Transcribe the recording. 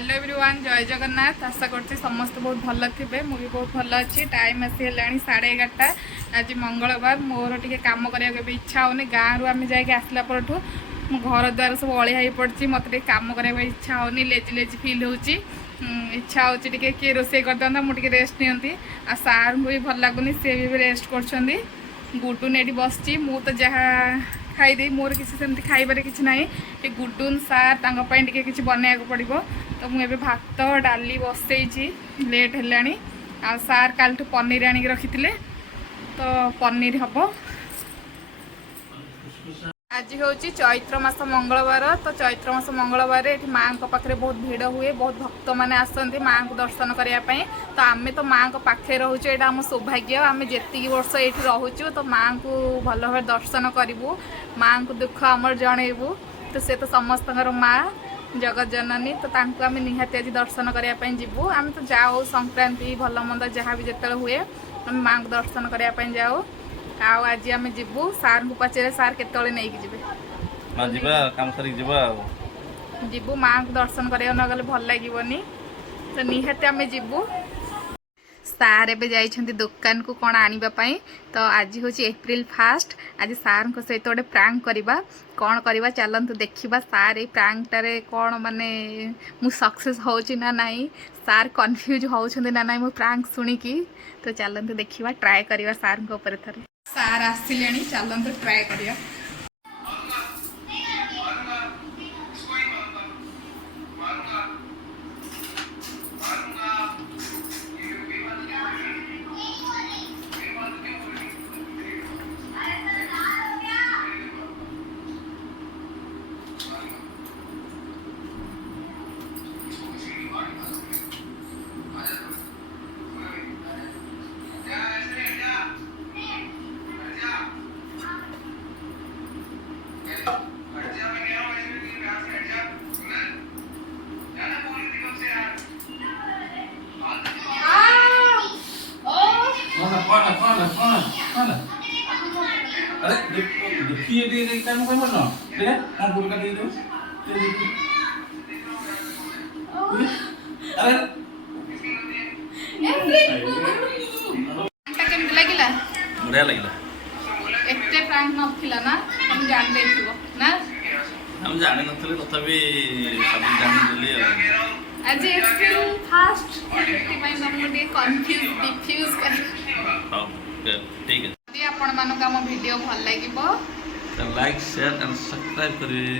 Hello everyone जय जगन्नाथ। आशा करছি ସମସ୍ତେ ବହୁତ ଭଲ ଥିବେ। ମୁଁ ବି ବହୁତ ଭଲ ଅଛି। ଟାଇମ୍ ଆସି ହେଲାଣି 11:30। ଆଜି ମଙ୍ଗଳବାର। ମୋର ଟିକେ କାମ କରିବାକୁ ଏବେ ଇଚ୍ଛା ହେଉନି। ଗାଁରୁ ଆମେ ଯାଇକି ଆସିଲା ପରଠୁ ମୋ ଘର ଦ୍ୱାର ସବୁ ଅଳିଆ ହେଇ ପଡ଼ିଛି। ମୋତେ ଟିକେ କାମ କରିବାକୁ ଇଚ୍ଛା ହେଉନି। ଲେଜି ଲେଜି ଫିଲ୍ ହେଉଛି। ଇଚ୍ଛା ହେଉଛି ଟିକେ କିଏ ରୋଷେଇ କରିଦିଅନ୍ତା, ମୁଁ ଟିକେ ରେଷ୍ଟ ନିଅନ୍ତି। ଆଉ ସାର୍ଙ୍କୁ ବି ଭଲ ଲାଗୁନି, ସିଏ ବି ରେଷ୍ଟ କରୁଛନ୍ତି। ଗୁଡୁନ ଏଠି ବସିଛି। ମୁଁ ତ ଯାହା ଖାଇଦେଇ, ମୋର କିଛି ସେମିତି ଖାଇବାରେ କିଛି ନାହିଁ। ଏ ଗୁଡୁନ ସାର୍ ତାଙ୍କ ପାଇଁ ଟିକେ କିଛି ବନେଇବାକୁ ପଡ଼ିବ। ତ ମୁଁ ଏବେ ଭାତ ଡାଲି ବସେଇଛି, ଲେଟ୍ ହେଲାଣି। ଆଉ ସାର୍ କାଲିଠୁ ପନିର ଆଣିକି ରଖିଥିଲେ, ତ ପନିର ହେବ। ଆଜି ହେଉଛି ଚୈତ୍ର ମାସ ମଙ୍ଗଳବାର। ତ ଚୈତ୍ର ମାସ ମଙ୍ଗଳବାର ଏଠି ମାଆଙ୍କ ପାଖରେ ବହୁତ ଭିଡ଼ ହୁଏ। ବହୁତ ଭକ୍ତମାନେ ଆସନ୍ତି ମାଆଙ୍କୁ ଦର୍ଶନ କରିବା ପାଇଁ। ତ ଆମେ ତ ମାଆଙ୍କ ପାଖରେ ରହୁଛୁ, ଏଇଟା ଆମ ସୌଭାଗ୍ୟ। ଆମେ ଯେତିକି ବର୍ଷ ଏଇଠି ରହୁଛୁ ତ ମାଆଙ୍କୁ ଭଲ ଭାବରେ ଦର୍ଶନ କରିବୁ, ମାଆଙ୍କୁ ଦୁଃଖ ଆମର ଜଣେଇବୁ। ତ ସେ ତ ସମସ୍ତଙ୍କର ମାଆ, ଜଗତଜନନୀ। ତ ତାଙ୍କୁ ଆମେ ନିହାତି ଆଜି ଦର୍ଶନ କରିବା ପାଇଁ ଯିବୁ। ଆମେ ତ ଯାଉ ସଂକ୍ରାନ୍ତି ଭଲ ମନ୍ଦ ଯାହା ବି ଯେତେବେଳେ ହୁଏ ଆମେ ମାଆଙ୍କୁ ଦର୍ଶନ କରିବା ପାଇଁ ଯାଉ। ଆଉ ଆଜି ଆମେ ଯିବୁ। ସାର୍ଙ୍କୁ ପଚାରେ ସାର୍ କେତେବେଳେ ନେଇକି ଯିବେ। ଯିବା କାମ ସାରିକି ଯିବା ଆଉ ଯିବୁ। ମାଆଙ୍କୁ ଦର୍ଶନ କରିବାକୁ ନ ଗଲେ ଭଲ ଲାଗିବନି, ତ ନିହାତି ଆମେ ଯିବୁ। ସାର୍ ଏବେ ଯାଇଛନ୍ତି ଦୋକାନକୁ କ'ଣ ଆଣିବା ପାଇଁ। ତ ଆଜି ହେଉଛି ଏପ୍ରିଲ 1। ଆଜି ସାର୍ଙ୍କ ସହିତ ଗୋଟେ ପ୍ରାଙ୍କ କରିବା। କ'ଣ କରିବା ଚାଲନ୍ତୁ ଦେଖିବା। ସାର୍ ଏଇ ପ୍ରାଙ୍କଟାରେ କ'ଣ ମାନେ ମୁଁ ସକ୍ସେସ୍ ହେଉଛି ନା ନାହିଁ, ସାର୍ କନଫ୍ୟୁଜ୍ ହେଉଛନ୍ତି ନା ନାହିଁ ମୋ ପ୍ରାଙ୍କ ଶୁଣିକି। ତ ଚାଲନ୍ତୁ ଦେଖିବା, ଟ୍ରାଏ କରିବା ସାର୍ଙ୍କ ଉପରେ ଥରେ। ସାର୍ ଆସିଲେଣି, ଚାଲନ୍ତୁ ଟ୍ରାଏ କରିବା। अरे दुखी है काम कोई मनो देखा हम गुड़ का दे दो अरे କେମିତି ଲାଗିଲା? ବଢିଆ ଲାଗିଲା। ଏତେ ପ୍ରାଙ୍କ ନଥିଲା ନା, ତମେ ଜାଣିଦେଇଥିବ ନା? ଆମେ ଜାଣିନଥିଲେ ତଥାପି ସବୁ ଜାଣିଦେଲି ଆଉ। ଆଜି ଏପ୍ରିଲ 1 ସେଥିପାଇଁ ତମକୁ ଟିକେ କନଫ୍ୟୁଜ୍ ଡିଫ୍ୟୁଜ୍ କରି। ହଉ ଠିକ୍ ଅଛି। ଯଦି ଆପଣମାନଙ୍କୁ ଆମ ଭିଡ଼ିଓ ଭଲ ଲାଗିବ ଲାଇକ୍ ସେୟାର ଆଣ୍ଡ ସବସ୍କ୍ରାଇବ୍ କରିବେ।